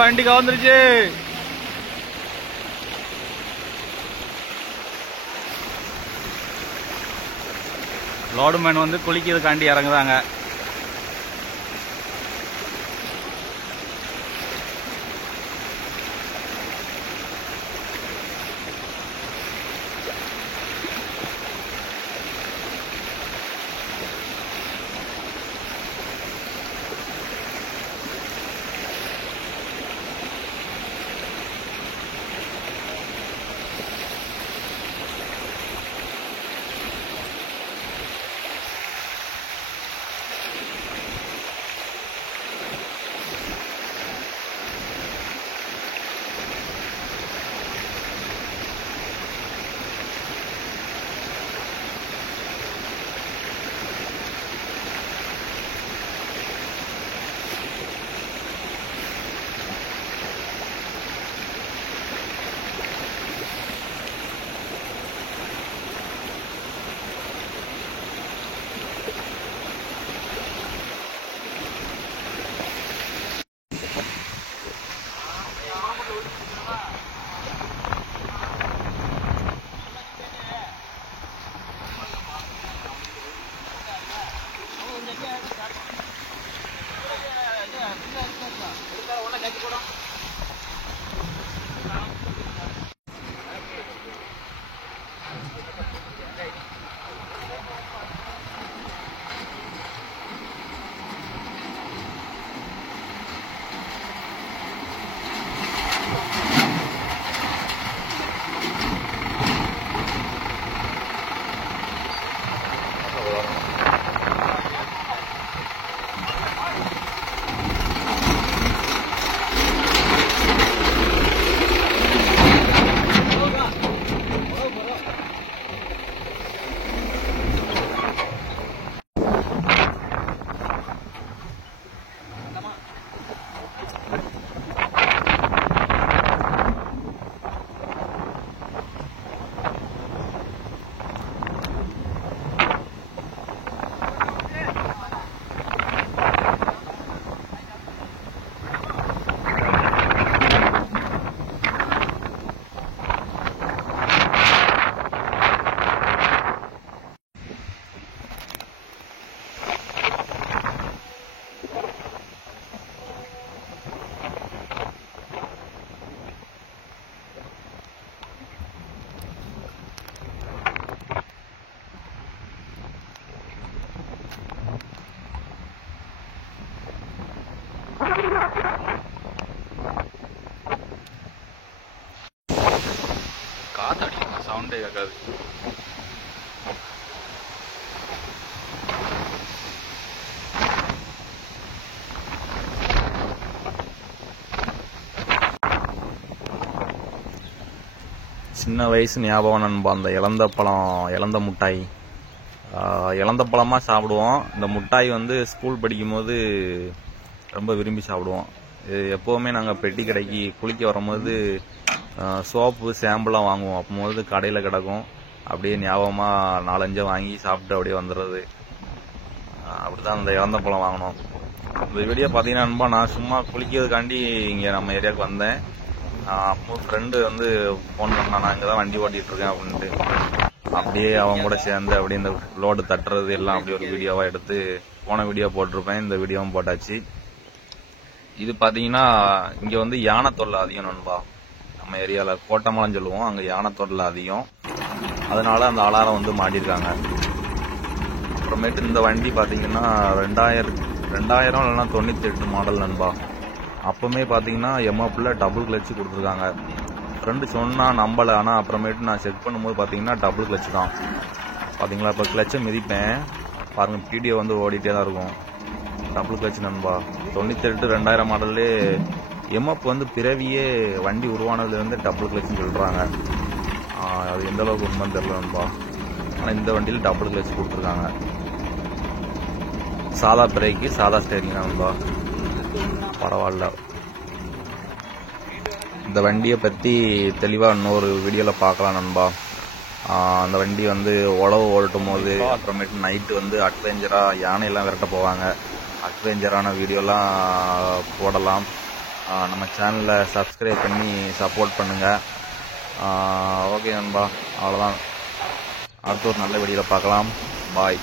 வண்டி கவுந்துருச்சு. Load man வந்து குளிக்கிறதுக்காண்டி இறங்குறாங்க. காத்தடிக்கும், சவுண்டே கேட்காது. சின்ன வயசு ஞாபகம் நண்பா, அந்த இலந்த பழம், இலந்த முட்டாய், இலந்த பழமாக சாப்பிடுவோம். இந்த முட்டாய் வந்து ஸ்கூல் படிக்கும்போது ரொம்ப விரும்பி சாப்பிடுவோம். எப்போவுமே நாங்கள் பெட்டி கடைக்கு குளிக்க வரும்போது சோப்பு ஷாம்புலாம் வாங்குவோம். அப்போது கடையில் கிடக்கும், அப்படியே ஞாபகமாக 4-5 வாங்கி சாப்பிட்டு அப்படியே வந்துடுறது. அப்படிதான் அந்த இலந்த பழம் வாங்கினோம். இந்த வீடியோ பார்த்தீங்கன்னா நண்பா, நான் சும்மா குளிக்கிறதுக்காண்டி இங்கே நம்ம ஏரியாவுக்கு வந்தேன். அப்போ ஃப்ரெண்டு வந்து ஃபோன் பண்ணான், நான் இங்கே தான் வண்டி ஓட்டிகிட்டு இருக்கேன் அப்படின்ட்டு. அப்படியே அவங்க கூட சேர்ந்து அப்படியே இந்த லோடு தட்டுறது எல்லாம் அப்படியே ஒரு வீடியோவாக எடுத்து போன வீடியோ போட்டிருப்பேன். இந்த வீடியோவும் போட்டாச்சு. இது பார்த்தீங்கன்னா இங்கே வந்து யானை தொல்லை அதிகம் நண்பா. நம்ம ஏரியாவில் கோட்டமலம் சொல்லுவோம், அங்கே யானை தொல்லை அதிகம். அதனால அந்த அலாரம் வந்து மாட்டியிருக்காங்க. அப்புறமேட்டு இந்த வண்டி பார்த்தீங்கன்னா 2000 இல்லைன்னா 98 மாடல் நண்பா. அப்பவுமே பார்த்தீங்கன்னா எம்எஃப்ல டபுள் கிளச்சு கொடுத்துருக்காங்க. ஃப்ரெண்டு சொன்னால் நம்பலை, ஆனால் அப்புறமேட்டு நான் செக் பண்ணும்போது பார்த்தீங்கன்னா டபுள் கிளச்சு தான். பார்த்தீங்களா, இப்போ கிளச்சை மிதிப்பேன் பாருங்கள், வீடியோ வந்து ஓடிட்டே தான் இருக்கும். டபுள் கிளச்சு நண்பா. 98 2000 மாடல்லே எம்எஃப் வந்து பிறவியே வண்டி உருவானதுலேருந்து டபுள் கிளச்சுன்னு சொல்கிறாங்க. அது எந்த அளவுக்கு உண்மைன்னு தெரியல நண்பா. ஆனால் இந்த வண்டியில் டபுள் கிளச்சு கொடுத்துருக்காங்க. சாதா பிரேக்கு, சாதா ஸ்டேரிங் நண்பா. பரவாயில்ல. இந்த வண்டியை பற்றி தெளிவாக இன்னொரு வீடியோவில் பார்க்கலாம் நண்பா. அந்த வண்டி வந்து உழவு ஓட்டும் போது, அப்புறமேட்டு நைட்டு வந்து அட்வென்ச்சராக யானையெல்லாம் விரட்ட போவாங்க. அட்வென்ச்சரான வீடியோலாம் போடலாம். நம்ம சேனலில் சப்ஸ்கிரைப் பண்ணி சப்போர்ட் பண்ணுங்கள். ஓகே நண்பா, அவ்வளோதான். அடுத்த ஒரு நல்ல வீடியோவில் பார்க்கலாம். பாய்.